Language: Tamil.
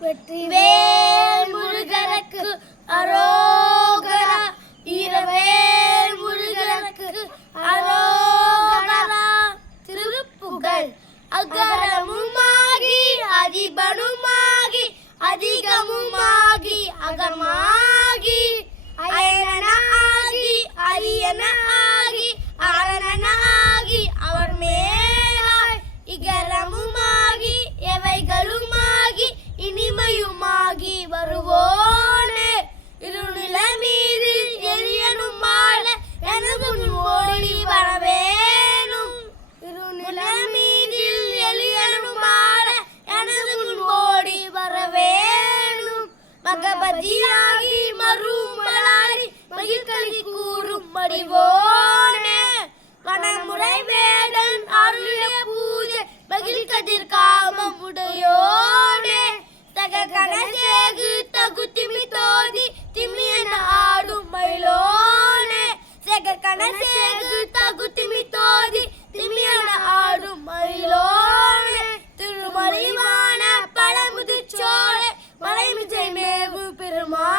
வெற்றி வேல் முருகனுக்கு அரோகரா இரவேல் முருகனுக்கு அரோகரா Thiruppugazh அகரமுமாகி அதிபனுமாகி அதிகமுமாகி அகமா Bhagavad Gita maru Super Mario.